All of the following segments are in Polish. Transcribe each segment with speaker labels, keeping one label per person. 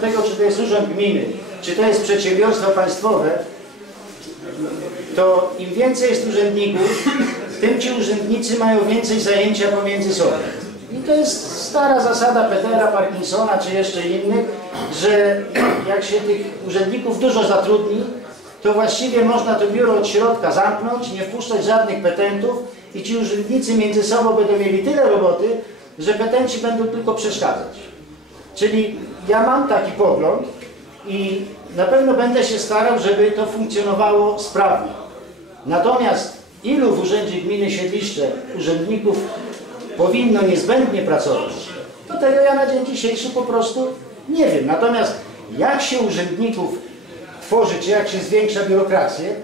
Speaker 1: tego, czy to jest urząd gminy, czy to jest przedsiębiorstwo państwowe, to im więcej jest urzędników, tym ci urzędnicy mają więcej zajęcia pomiędzy sobą. I to jest stara zasada Petera, Parkinsona czy jeszcze innych, że jak się tych urzędników dużo zatrudni, to właściwie można to biuro od środka zamknąć, nie wpuszczać żadnych petentów i ci urzędnicy między sobą będą mieli tyle roboty, że petenci będą tylko przeszkadzać. Czyli ja mam taki pogląd i na pewno będę się starał, żeby to funkcjonowało sprawnie. Natomiast ilu w Urzędzie Gminy Siedliszcze urzędników powinno niezbędnie pracować, to tego ja na dzień dzisiejszy po prostu nie wiem. Natomiast jak się urzędników tworzy, czy jak się zwiększa biurokrację,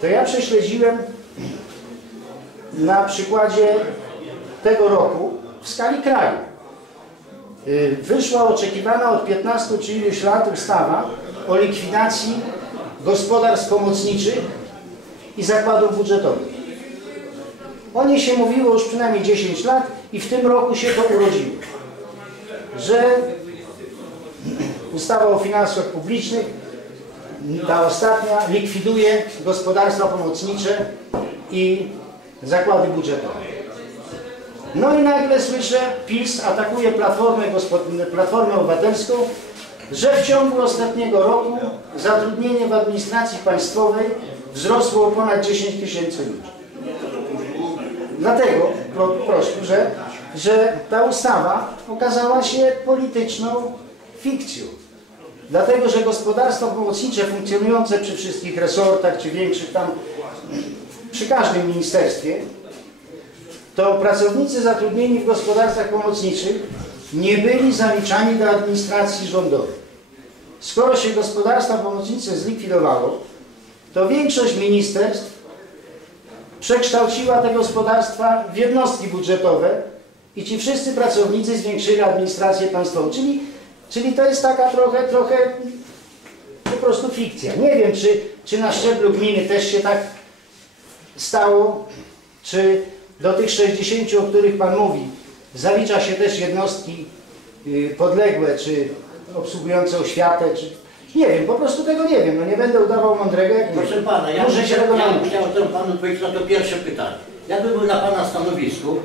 Speaker 1: to ja prześledziłem na przykładzie tego roku w skali kraju. Y, Wyszła oczekiwana od 15 czy iluś lat ustawa o likwidacji gospodarstw pomocniczych i zakładów budżetowych. O niej się mówiło już przynajmniej 10 lat i w tym roku się to urodziło. Że ustawa o finansach publicznych, ta ostatnia, likwiduje gospodarstwa pomocnicze i zakłady budżetowe. No i nagle słyszę, PiS atakuje Platformę, Platformę Obywatelską, że w ciągu ostatniego roku zatrudnienie w administracji państwowej wzrosło o ponad 10 tysięcy ludzi. Dlatego, pro, proszę, że, że ta ustawa okazała się polityczną fikcją. Dlatego, że gospodarstwa pomocnicze funkcjonujące przy wszystkich resortach, czy większych tam, przy każdym ministerstwie, to pracownicy zatrudnieni w gospodarstwach pomocniczych nie byli zaliczani do administracji rządowej. Skoro się gospodarstwa pomocnicze zlikwidowało, to większość ministerstw przekształciła te gospodarstwa w jednostki budżetowe i ci wszyscy pracownicy zwiększyli administrację państwową. Czyli, czyli to jest taka trochę, trochę po prostu fikcja. Nie wiem, czy, czy na szczeblu gminy też się tak stało, czy do tych 60, o których Pan mówi, zalicza się też jednostki y, podległe, czy obsługujące oświatę, czy... Nie wiem, po prostu tego nie wiem. No nie będę udawał mądrego, jak nie
Speaker 2: Proszę
Speaker 1: wiem.
Speaker 2: pana, ja,
Speaker 1: Muszę
Speaker 2: bym
Speaker 1: się
Speaker 2: chciał-
Speaker 1: tego
Speaker 2: ja bym chciał panu odpowiedzieć na to pierwsze pytanie. Jakby był na pana stanowisku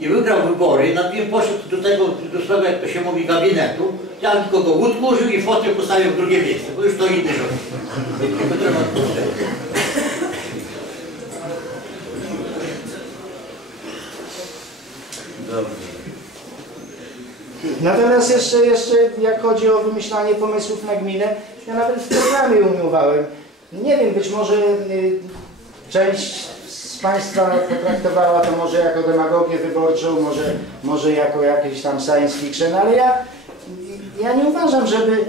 Speaker 2: i wygrał wybory, na tym poszedł do tego, do swego, jak to się mówi, gabinetu, ja bym tylko go utworzył i fotel postawił w drugie miejsce, bo już to inny rząd. To trzeba odpowiedzieć.
Speaker 1: Natomiast jeszcze, jeszcze jak chodzi o wymyślanie pomysłów na gminę, ja nawet w programie umiłowałem. Nie wiem, być może y, część z Państwa potraktowała to może jako demagogię wyborczą, może, może jako jakieś tam science fiction, ale ja, ja nie uważam, żeby,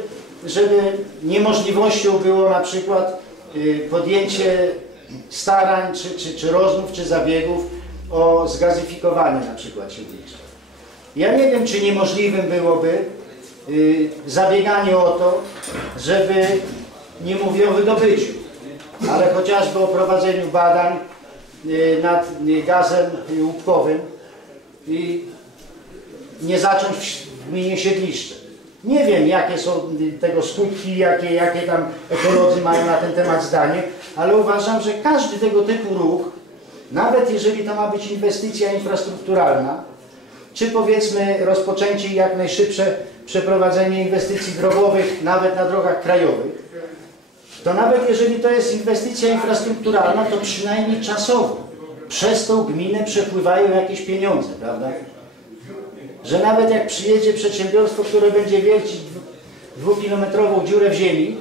Speaker 1: żeby niemożliwością było na przykład y, podjęcie starań, czy, czy, czy rozmów, czy zabiegów o zgazyfikowanie na przykład Siedliska. Ja nie wiem, czy niemożliwym byłoby y, zabieganie o to, żeby, nie mówię o wydobyciu, ale chociażby o prowadzeniu badań y, nad y, gazem łupkowym i nie zacząć w, w gminie Siedliszcze. Nie wiem, jakie są y, tego skutki, jakie, jakie tam ekolodzy mają na ten temat zdanie, ale uważam, że każdy tego typu ruch, nawet jeżeli to ma być inwestycja infrastrukturalna, czy powiedzmy rozpoczęcie jak najszybsze przeprowadzenie inwestycji drogowych, nawet na drogach krajowych, to nawet jeżeli to jest inwestycja infrastrukturalna, to przynajmniej czasowo przez tą gminę przepływają jakieś pieniądze, prawda? Że nawet jak przyjedzie przedsiębiorstwo, które będzie wiercić dwukilometrową dziurę w ziemi,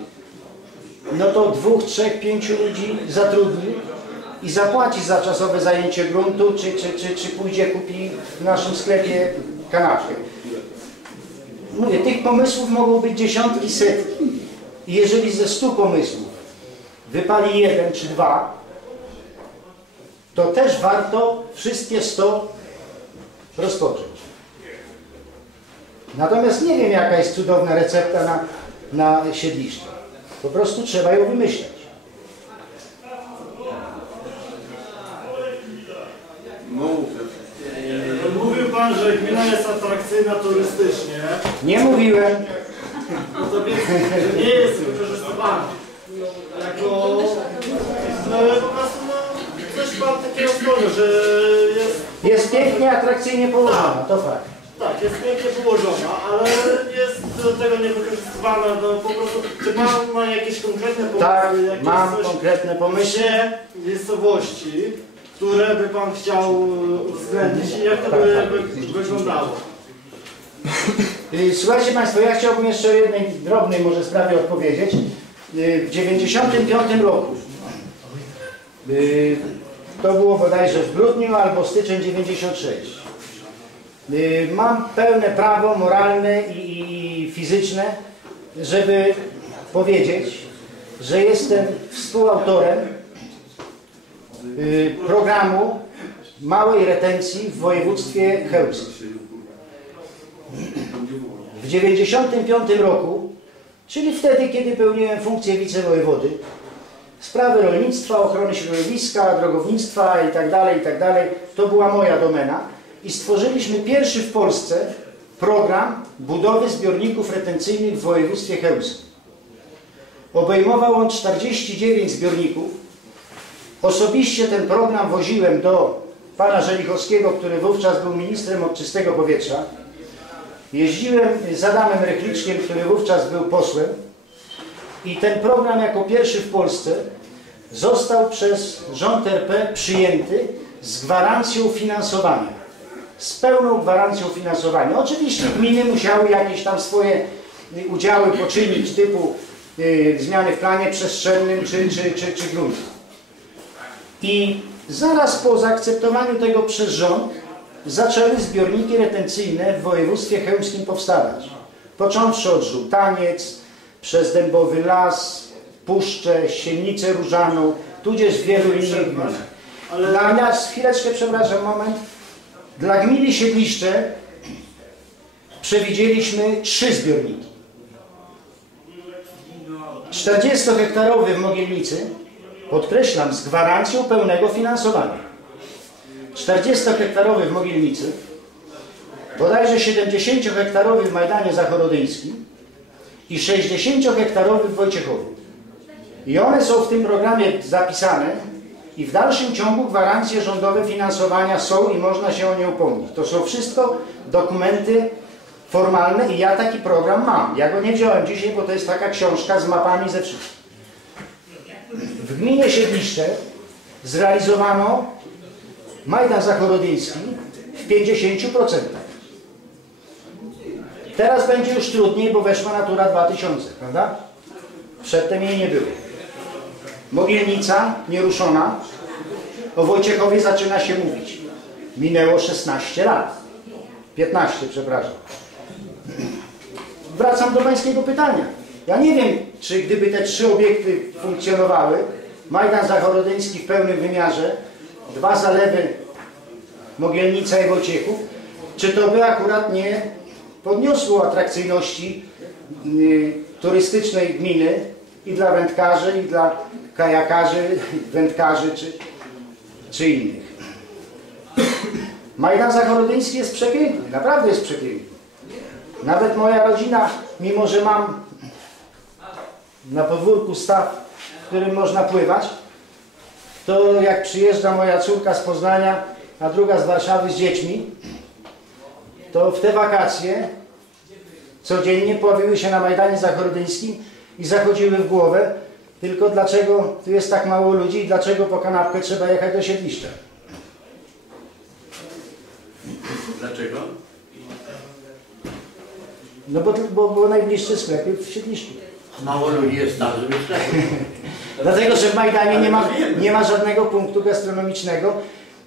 Speaker 1: no to dwóch, trzech, pięciu ludzi zatrudni i zapłaci za czasowe zajęcie gruntu, czy, czy, czy, czy pójdzie kupi w naszym sklepie kanapkę. Mówię, tych pomysłów mogą być dziesiątki, setki. I jeżeli ze stu pomysłów wypali jeden czy dwa, to też warto wszystkie sto rozpocząć. Natomiast nie wiem, jaka jest cudowna recepta na, na siedliszcze. Po prostu trzeba ją wymyśleć.
Speaker 3: Pan, że gmina jest atrakcyjna turystycznie.
Speaker 1: Nie mówiłem,
Speaker 3: No to że nie jest wykorzystywany jako no, po prostu no, coś pan takiego że jest
Speaker 1: Jest pięknie, atrakcyjnie położona, to fakt.
Speaker 3: tak, jest pięknie położona, ale jest do tego niewykorzystywana, no po prostu czy pan ma jakieś konkretne pomysły,
Speaker 1: Tak,
Speaker 3: jakieś
Speaker 1: mam konkretne pomysły.
Speaker 3: gdzie miejscowości, które by pan chciał uwzględnić i jak to by, wyglądało?
Speaker 1: Y, Słuchajcie Państwo, ja chciałbym jeszcze o jednej drobnej może sprawie odpowiedzieć. Y, W 95 roku, y, to było bodajże w grudniu albo styczeń 96, y, mam pełne prawo moralne i, fizyczne, żeby powiedzieć, że jestem współautorem programu małej retencji w województwie chełmskim. W 1995 roku, czyli wtedy, kiedy pełniłem funkcję wicewojewody, sprawy rolnictwa, ochrony środowiska, drogownictwa itd., itd., to była moja domena i stworzyliśmy pierwszy w Polsce program budowy zbiorników retencyjnych w województwie chełmskim. Obejmował on 49 zbiorników. Osobiście ten program woziłem do pana Żelichowskiego, który wówczas był ministrem od czystego powietrza. Jeździłem z Adamem Rychliczkiem, który wówczas był posłem i ten program jako pierwszy w Polsce został przez rząd RP przyjęty z gwarancją finansowania. Z pełną gwarancją finansowania. Oczywiście gminy musiały jakieś tam swoje y, udziały poczynić typu y, zmiany w planie przestrzennym czy, czy, czy, czy gruntu. I zaraz po zaakceptowaniu tego przez rząd zaczęły zbiorniki retencyjne w województwie chełmskim powstawać. Począwszy od Żółtaniec, przez Dębowy Las, Puszczę, Siennicę Różaną, tudzież wielu innych gmin.
Speaker 3: Ale-
Speaker 1: Dla mnie, chwileczkę, przepraszam, moment. Dla gminy Siedliszcze przewidzieliśmy trzy zbiorniki. 40-hektarowy w Mogielnicy, podkreślam, z gwarancją pełnego finansowania. 40-hektarowy w Mogielnicy, bodajże 70-hektarowy w Majdanie Zachorodyńskim i 60-hektarowy w Wojciechowie. I one są w tym programie zapisane i w dalszym ciągu gwarancje rządowe finansowania są i można się o nie upomnieć. To są wszystko dokumenty formalne i ja taki program mam. Ja go nie wziąłem dzisiaj, bo to jest taka książka z mapami ze wszystkim. W gminie Siedliszcze zrealizowano Majdan Zachorodyński w 50%. Teraz będzie już trudniej, bo weszła Natura 2000, prawda? Przedtem jej nie było. Mogielnica nieruszona. O Wojciechowie zaczyna się mówić. Minęło 16 lat. 15, przepraszam. Wracam do pańskiego pytania. Ja nie wiem, czy gdyby te trzy obiekty funkcjonowały, Majdan Zachorodyński w pełnym wymiarze, dwa zalewy Mogielnica i Wojciechów, czy to by akurat nie podniosło atrakcyjności y, turystycznej gminy i dla wędkarzy, i dla kajakarzy, wędkarzy czy, czy innych. Majdan Zachorodyński jest przepiękny, naprawdę jest przepiękny. Nawet moja rodzina, mimo że mam na podwórku staw, w którym można pływać, to jak przyjeżdża moja córka z Poznania, a druga z Warszawy z dziećmi, to w te wakacje codziennie pławiły się na Majdanie Zachorodyńskim i zachodziły w głowę, tylko dlaczego tu jest tak mało ludzi i dlaczego po kanapkę trzeba jechać do siedliszcza.
Speaker 4: Dlaczego?
Speaker 1: No bo, bo, bo najbliższy sklep jest w siedliszczu.
Speaker 2: Mało ludzi jest tam, żeby sklepy.
Speaker 1: Dlatego, że w Majdanie nie ma, nie ma żadnego punktu gastronomicznego.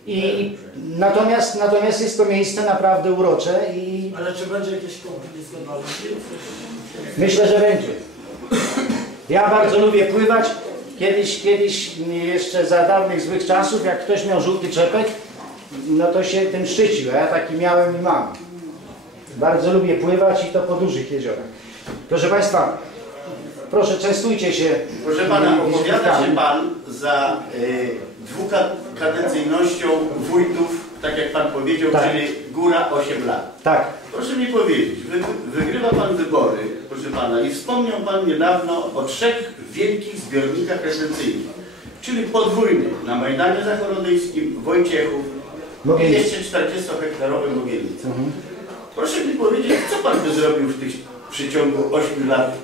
Speaker 1: I natomiast, natomiast jest to miejsce naprawdę urocze i
Speaker 3: Ale czy będzie jakieś zgodności?
Speaker 1: myślę, że będzie. Ja bardzo lubię pływać. Kiedyś, kiedyś jeszcze za dawnych złych czasów, jak ktoś miał żółty czepek, no to się tym szczycił, a ja taki miałem i mam. Bardzo lubię pływać i to po dużych jeziorach. Proszę Państwa, proszę częstujcie się.
Speaker 4: Proszę pana, opowiada się pan za y, dwukadencyjnością wójtów, tak jak pan powiedział,
Speaker 1: Tak.
Speaker 4: czyli góra 8 lat.
Speaker 1: Tak,
Speaker 4: Proszę mi powiedzieć, wy, wygrywa pan wybory proszę pana, i wspomniał pan niedawno o trzech wielkich zbiornikach retencyjnych, czyli podwójnych na Majdanie Zachorodyjskim, Wojciechów i
Speaker 1: Mogielnicy.
Speaker 4: jeszcze 40-hektarowym Mogielnicy. Proszę mi powiedzieć, co pan by zrobił w tych w przeciągu 8 lat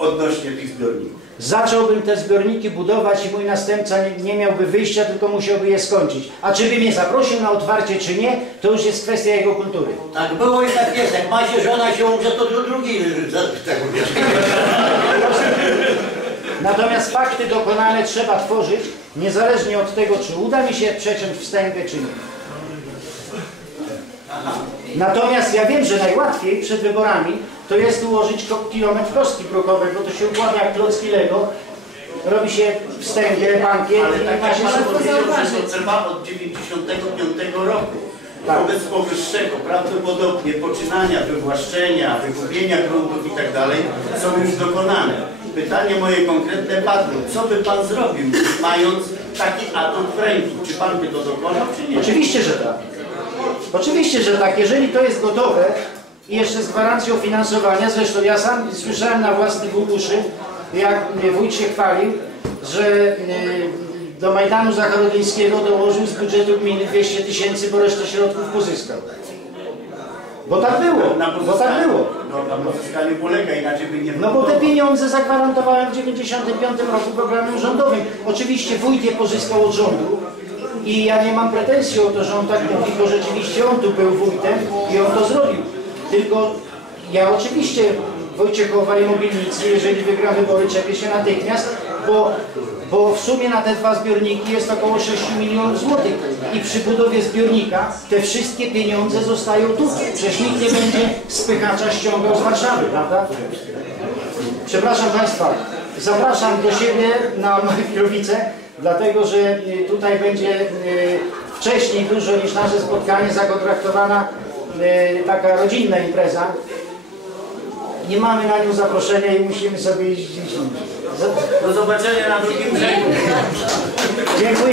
Speaker 4: odnośnie tych zbiorników?
Speaker 1: Zacząłbym te zbiorniki budować i mój następca nie, nie miałby wyjścia, tylko musiałby je skończyć. A czy by mnie zaprosił na otwarcie, czy nie, to już jest kwestia jego kultury.
Speaker 2: Tak było i tak jest. Jak ma się żona się umrze, to dru- drugi za tego bierze.
Speaker 1: Natomiast fakty dokonane trzeba tworzyć, niezależnie od tego, czy uda mi się przeciąć wstęgę, czy nie. Natomiast ja wiem, że najłatwiej przed wyborami to jest ułożyć kilometr kostki brukowej, bo to się układa jak klocki Lego, robi się wstęgę, bankiet
Speaker 4: Ale
Speaker 1: i
Speaker 4: tak
Speaker 1: ma
Speaker 4: jak
Speaker 1: się
Speaker 4: pan powiedział, że to trwa od 95 roku.
Speaker 1: Tak.
Speaker 4: Wobec powyższego prawdopodobnie poczynania wywłaszczenia, wykupienia gruntów i tak dalej są już dokonane. Pytanie moje konkretne padło. Co by pan zrobił, mając taki atut w ręku? Czy pan by to dokonał, czy nie?
Speaker 1: Oczywiście, że tak. Oczywiście, że tak. Jeżeli to jest gotowe i jeszcze z gwarancją finansowania, zresztą ja sam słyszałem na własne uszy, jak wójt się chwalił, że y, do Majdanu Zacharodyńskiego dołożył z budżetu gminy 200 tysięcy, bo resztę środków pozyskał. Bo tak było,
Speaker 4: Na
Speaker 1: bo tak było.
Speaker 4: No, na pozyskaniu polega, inaczej by nie
Speaker 1: No bo te pieniądze zagwarantowałem w 1995 roku programem rządowym. Oczywiście wójt je pozyskał od rządu i ja nie mam pretensji o to, że on tak mówi, bo rzeczywiście on tu był wójtem i on to zrobił. Tylko ja oczywiście Wojciechowa i Mobilnicy, jeżeli wygra wybory, czepię się natychmiast, bo, bo w sumie na te dwa zbiorniki jest około 6 milionów złotych i przy budowie zbiornika te wszystkie pieniądze zostają tutaj. Przecież nikt nie będzie spychacza ściągał z Warszawy, prawda? Przepraszam Państwa, zapraszam do siebie na Majkrowice, dlatego że y, tutaj będzie y, wcześniej dużo niż nasze spotkanie zakontraktowana y, taka rodzinna impreza. Nie mamy na nią zaproszenia i musimy sobie iść gdzieś indziej.
Speaker 4: Do zobaczenia na drugim brzegu.
Speaker 1: Dziękuję.